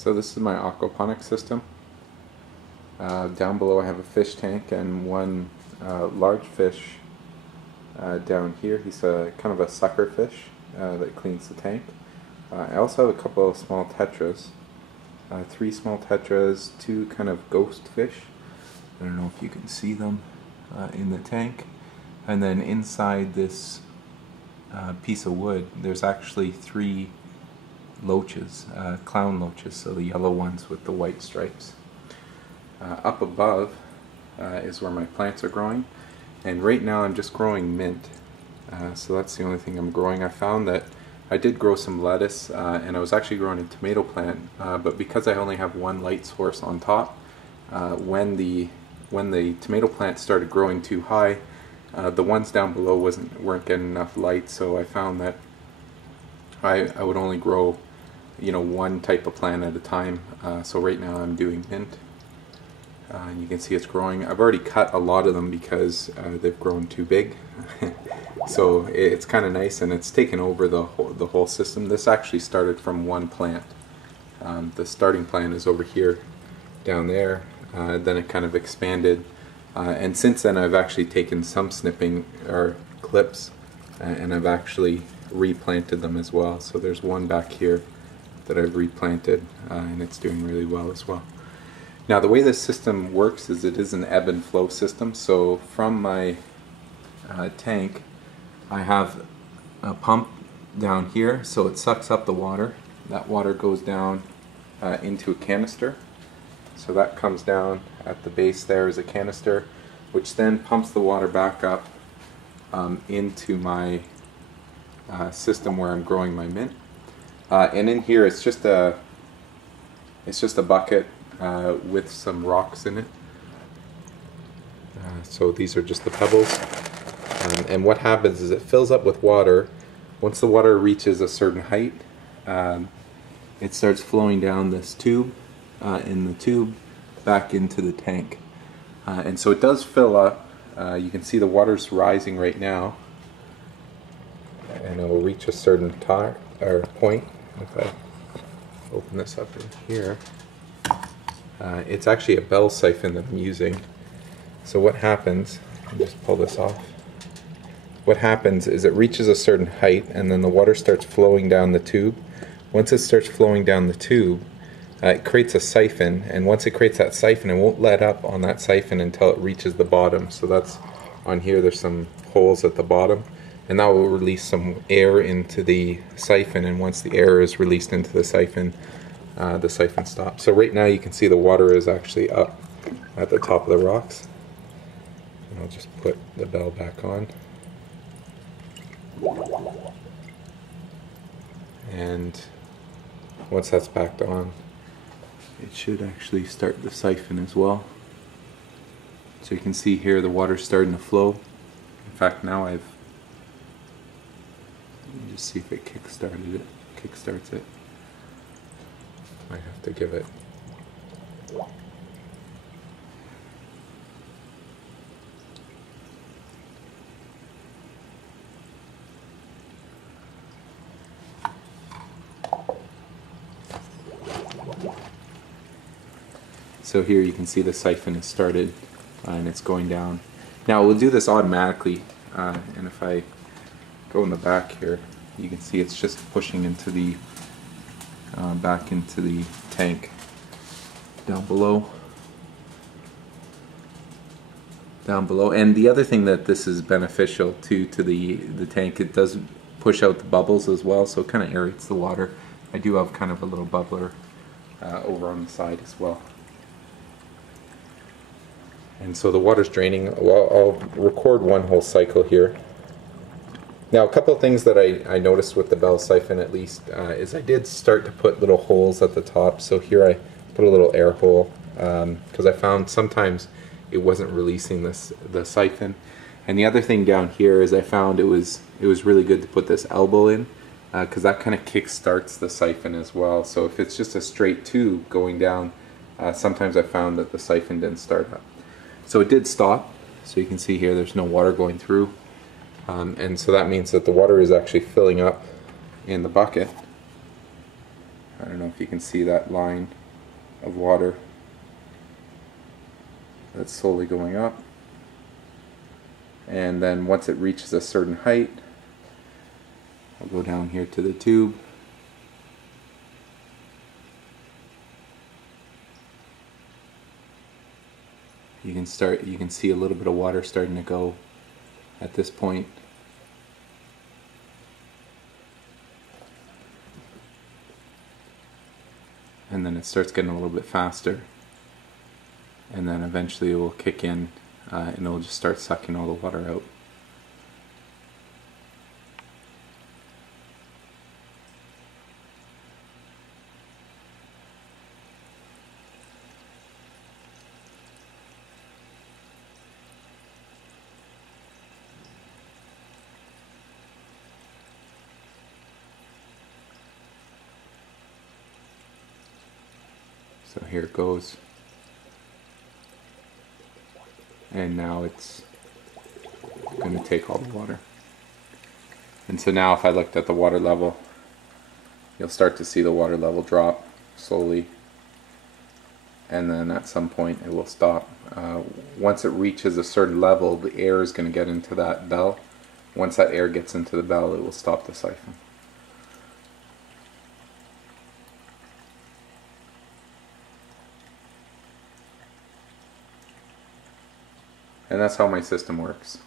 So this is my aquaponics system. Down below I have a fish tank and one large fish down here. He's kind of a sucker fish that cleans the tank. I also have a couple of small tetras. 3 small tetras, 2 kind of ghost fish. I don't know if you can see them in the tank. And then inside this piece of wood there's actually 3 loaches, clown loaches, so the yellow ones with the white stripes. Up above is where my plants are growing, and right now I'm just growing mint, so that's the only thing I'm growing. I found that I did grow some lettuce and I was actually growing a tomato plant, but because I only have one light source on top, when the tomato plant started growing too high, the ones down below weren't getting enough light, so I found that I would only grow, one type of plant at a time. So right now I'm doing mint, and you can see it's growing. I've already cut a lot of them because they've grown too big. So it's kind of nice, and it's taken over the whole system. This actually started from one plant. The starting plant is over here, down there. Then it kind of expanded, and since then I've actually taken some snipping or clips, and I've actually replanted them as well. So there's one back here that I've replanted, and it's doing really well as well. Now the way this system works is it is an ebb and flow system. So from my tank I have a pump down here, so it sucks up the water. That water goes down into a canister. So that comes down at the base. There is a canister which then pumps the water back up into my system where I'm growing my mint, and in here it's just a bucket with some rocks in it. So these are just the pebbles, and what happens is it fills up with water. Once the water reaches a certain height, it starts flowing down this tube, in the tube back into the tank, and so it does fill up. You can see the water's rising right now, and it will reach a certain point. If I open this up in here, it's actually a bell siphon that I'm using. So what happens, let me just pull this off. What happens is it reaches a certain height, and then the water starts flowing down the tube. Once it starts flowing down the tube, it creates a siphon, and once it creates that siphon, it won't let up on that siphon until it reaches the bottom. So that's on here. There's some holes at the bottom, and that will release some air into the siphon, and once the air is released into the siphon stops. So right now you can see the water is actually up at the top of the rocks. And I'll just put the bell back on. And once that's backed on, it should actually start the siphon as well. So you can see here the water's starting to flow. In fact, now let me just see if it kickstarts it. Might have to give it. So here you can see the siphon has started, and it's going down. Now we'll do this automatically, and if I go in the back here, you can see it's just pushing into the back into the tank down below. And the other thing that this is beneficial to the tank, it does push out the bubbles as well, so it kind of aerates the water. I do have kind of a little bubbler over on the side as well. And so the water's draining. Well, I'll record one whole cycle here. Now, a couple of things that I noticed with the bell siphon, at least, is I did start to put little holes at the top. So here I put a little air hole, because I found sometimes it wasn't releasing the siphon. And the other thing down here is I found it was really good to put this elbow in, because that kind of kick starts the siphon as well. So if it's just a straight tube going down, sometimes I found that the siphon didn't start up. So it did stop. So you can see here there's no water going through. And so that means that the water is actually filling up in the bucket. I don't know if you can see that line of water that's slowly going up. And then once it reaches a certain height, I'll go down here to the tube. You can see a little bit of water starting to go at this point. And then it starts getting a little bit faster. And then eventually it will kick in and it'll just start sucking all the water out. So here it goes. And now it's going to take all the water. And so now if I looked at the water level, you'll start to see the water level drop slowly. And then at some point it will stop. Once it reaches a certain level, the air is going to get into that bell. Once that air gets into the bell, it will stop the siphon. And that's how my system works.